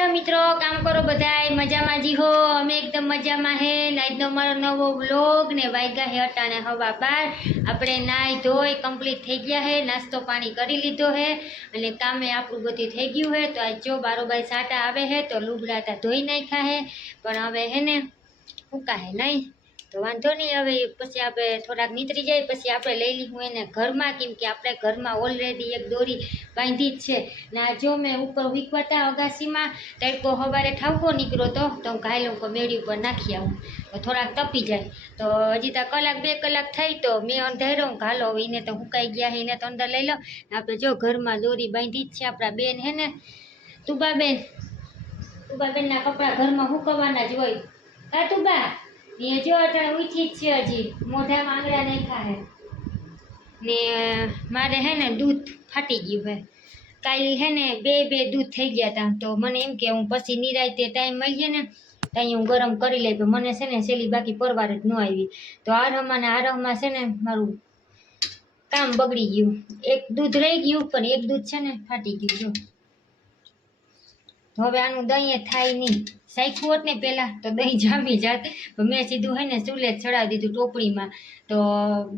હાલો મિત્રો, કામ કરો બધાય? મજામાં જી હો? અમે એકદમ મજામાં હે. આજનો મારો નવો વ્લોગ ને વાગ્યા હે અટાણે હવા બાર. આપણે નાહી ધોઈ કમ્પ્લીટ થઈ ગયા હે. નાસ્તો પાણી કરી લીધો હે. અને કામે આપણું બધું થઈ ગયું હે. તો આજ જો બારોબાઈ સાટા આવે હે, તો લુગડાતા ધોઈ નાખ્યા હે. પણ હવે હે ને ફૂકા હે નહીં. તો વાંધો નહીં, હવે પછી આપણે થોડાક નીતરી જાય, પછી આપણે લઈ લીધું એને ઘરમાં, કેમ કે આપણે ઘરમાં ઓલરેડી એક દોરી બાંધી જ છે. ને આ જો મેં ઉપર વીકવાતા અગાસીમાં તડકો સવારે ઠાવકો નીકળ્યો તો તો હું ઘાયલો ઉપર મેળી ઉપર નાખી આવું. તો થોડાક તપી જાય. તો હજી તો કલાક, બે કલાક થઈ, તો મેં અંધારો હું ઘાલો એને તો હુકાઈ ગયા એને તો અંદર લઈ લો. આપણે જો ઘરમાં દોરી બાંધી જ છે, આપણા બેન હે ને, તુબાબેન. તુબાબેનના કપડાં ઘરમાં હુકવવાના જ હોય. કા તુબા. એ જો અટાણે ઉઠી જ છે હજી મોઢામાં આંગળા નાખ્યા હે ને મારે હે ને દૂધ ફાટી ગયું ભાઈ કાલ હે ને બે બે દૂધ થઈ ગયા હતા તો મને એમ કે હું પછી નિરાયતે ટાઈમ મળીએ ને ત્યાં હું ગરમ કરી લઈ મને છે ને સેલી બાકી પરવાર જ ન આવી. તો આરહમાં ને આરહમાં છે ને મારું કામ બગડી ગયું. એક દૂધ રહી ગયું, પણ એક દૂધ છે ને ફાટી ગયું, જો. હવે આનું દહીં થાય નહીં. સાખ્યું હોત ને પહેલાં તો દહીં જામી જાત. મેં સીધું હે ને ચૂલે ચડાવી દીધું ટોપડીમાં તો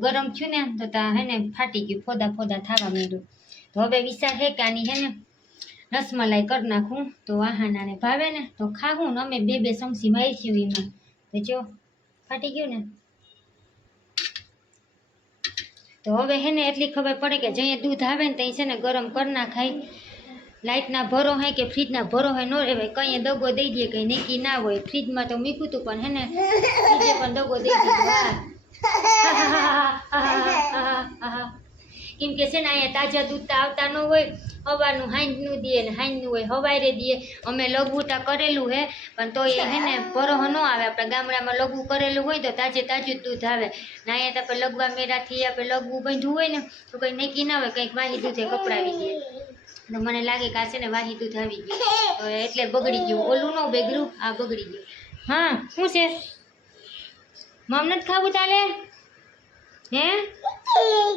ગરમ થયું ને તો તા હે ને ફાટી ગયું, ફોદા ફોદા થવા માંડ્યું. તો હવે વિચાર હે કે આની હે ને રસમલાઈ કરી નાખું. તો વાહાનાને ભાવે ને તો ખાવું ને અમે બે બે સમસી મારીશું એમાં તો જો, ફાટી ગયું ને. તો હવે હે ને એટલી ખબર પડે કે જઈએ દૂધ આવે ને ત્યાં છે ને ગરમ કરી નાખાય. લાઇટના ભરો હોય કે ફ્રીજના ભરો હોય ન રહેવાય કંઈ દગો દઈ દે, કંઈ નીકી ના હોય. ફ્રીજમાં તો મૂક્યું હતું પણ હે ને. પણ દગો દઈ દીધો. હા. કેમ કે છે ને અહીંયા તાજા દૂધ તો આવતા ન હોય, હવાનું હાંજનું દે ને હાંજનું હોય, હવારે દે. અમે લઘુટા કરેલું હે, પણ તો એ હે ને પરોહ ન આવે. આપણે ગામડામાં લઘુ કરેલું હોય તો તાજે તાજું દૂધ આવે. ને અહીંયા તો આપણે લગવા મેરાથી આપણે લઘવું બાંધ્યું હોય ને, તો કંઈ નક્કી ના હોય, કંઈક વાહી દૂધે કપડાવી દે. તો મને લાગે કે આ છે ને વાહી દૂધ આવી ગયું. એટલે બગડી ગયું. ઓલું નો બેગરું આ બગડી ગયું. હા, શું છે? મમ નથી ખાવું ચાલે હે?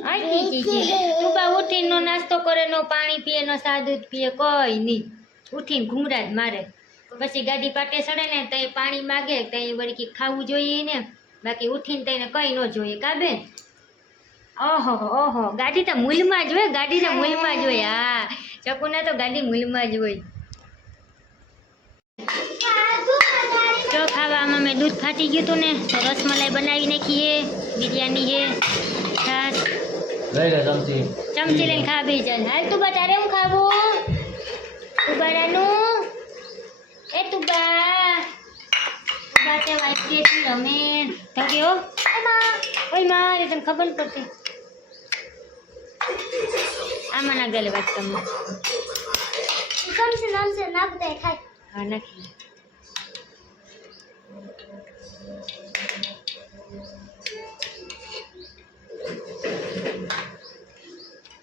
આઈ જી તું બા ઉઠીને નો નાસ્તો કરે, નો પાણી પીએ, નો સા દૂધ પીએ, કોઈ નહીં ઉઠીને ઘૂમરા જ મારે. પછી ગાડી પાટે ચડે ને તો પાણી માગે તો વળી ખાવું જોઈએ ને બાકી ઉઠીને તો એને કંઈ ન જોઈએ. કા બેન? ઓહો ઓહો. ગાડી તો મૂલમાં જ હોય ગાડી તો મૂલમાં જ હોય. હા. ચકુના તો ગાડી મૂલમાં જ હોય. જો ખાવામાં મેં દૂધ ફાટી ગયું હતું ને તો રસમલાઈ બનાવી નાખી હે બિરયાની હે છાશ. ચમચી. લઈને ખા જન હાલ તું તારે હું ખાવું? ઉબાડાનું એ તું બા. ઉબા તે વાઈફ કે રમે થયો ઓયમાં એ તને ખબર પડતી. આમાં ના ગલે વાત તમને ગમશે નમશે ના બધાય ખાય હા નાખી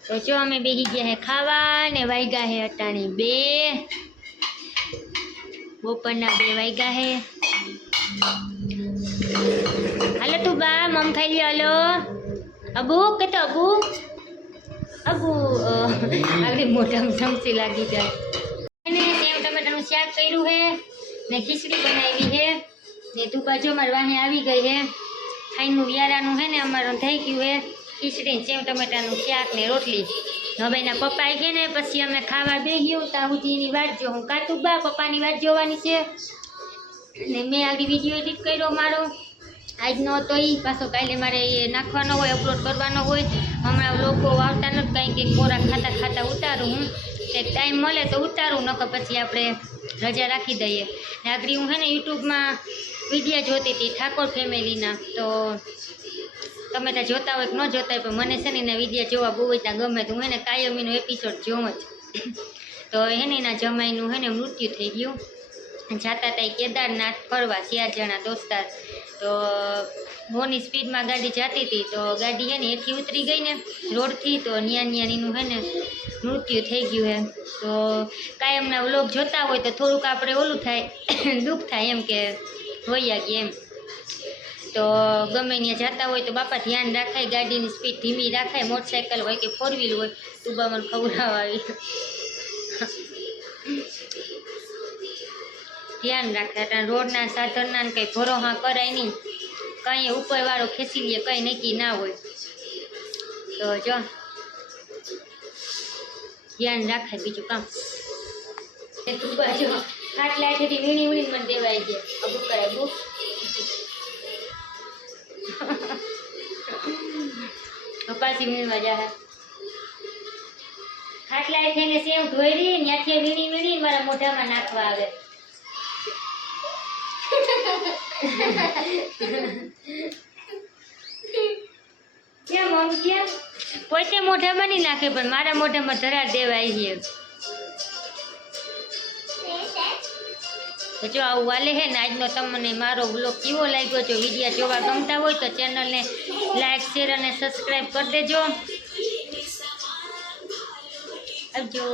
તો જો અમે બેસી ગયા હે ખાવા ને વાગ્યા હે અટાણી બે બપોરના બે વાગ્યા હે હાલો તું બા મમ ખાઈ લ્યો હાલો અબુ કે તો અબુ અબુ અ, આગળ મોઢામાં સમસી લાગી જાય. અને સેવ ટમેટાનું શાક કર્યું હે ને ખીચડી બનાવી છે ને તું બાજુ અમારી વાહે આવી ગઈ હે. ખાઈનું વ્યારાનું છે ને અમારું થઈ ગયું હે. ખીચડી સેવ ટમેટાનું શાક ને રોટલી. હવે એના પપ્પા આવી ગયા ને પછી અમે ખાવા બે ગયું ત્યાં સુધીની વાટ જો હું કાતું બા પપ્પાની વાટ જોવાની છે. ને મેં આગળ વીડિયો એડિટ કર્યો મારો. આજનો તો એ પાછો કાલે મારે એ નાખવાનો હોય અપલોડ કરવાનો હોય. હમણાં લોકો આવતા નથી કંઈ કંઈક ખોરાક ખાતા ખાતા ઉતારું. હું તે ટાઈમ મળે તો ઉતારું, નકર પછી આપણે રજા રાખી દઈએ. ને આગળ હું હે ને, યુટ્યુબમાં વિડીયા જોતી હતી ઠાકોર ફેમિલીના. તો તમે ત્યાં જોતા હોય કે ન જોતા હોય, પણ મને છે ને એના વિડીયા જોવા બહુ ત્યાં ગમે. તો હું એને કાયમીનો એપિસોડ જોઉં જ. તો એને એના જમાઈનું હે ને મૃત્યુ થઈ ગયું. જાતા હતા એ કેદારનાથ ફરવા ચાર જણા દોસ્તાર. તો હોની સ્પીડમાં ગાડી જતી હતી તો ગાડી હે ને એથી ઉતરી ગઈ ને રોડથી, તો ન્યા ન્યાનીનું હે ને મૃત્યુ થઈ ગયું હે. તો કાયમના વ્લોગ જોતા હોય તો થોડુંક આપણે ઓલું થાય, દુઃખ થાય એમ કે હોયા ગયા એમ. તો ગમે ત્યાં જતા હોય તો બાપા ધ્યાન રાખાય ગાડીની સ્પીડ ધીમી રાખાય મોટરસાઇકલ હોય કે ફોર વ્હીલ હોય, તું બામાં ખવડાવવા આવી. ધ્યાન રાખે રોડના સાધનના કંઈ ભરોહા કરાય નહીં. કંઈ ઉપરવાળો ખેંચી લે, કંઈ નક્કી ના હોય. તો જો, ધ્યાન રાખે બીજું કામ. ખાટલા હેઠેથી વીણી વીણી મને દેવાય છે. અબુ કરે બુક કપાસી વીણવા જા ખાટલા થઈને સેવ ધોઈ રહી, ત્યાંથી વીણી વીણી મારા મોઢામાં નાખવા આવે. કેમ આમ કેમ? પોતે મોઢામાં નહીં નાખે પણ મારા મોઢામાં ધરા દેવાય છે. તો જો આવું વાલે હે ને, આજનો તમને મારો બ્લોગ કેવો લાગ્યો? જો વીડિયો જોવા ગમતા હોય તો ચેનલને લાઈક શેર અને સબસ્ક્રાઈબ કરી દેજો. આવજો.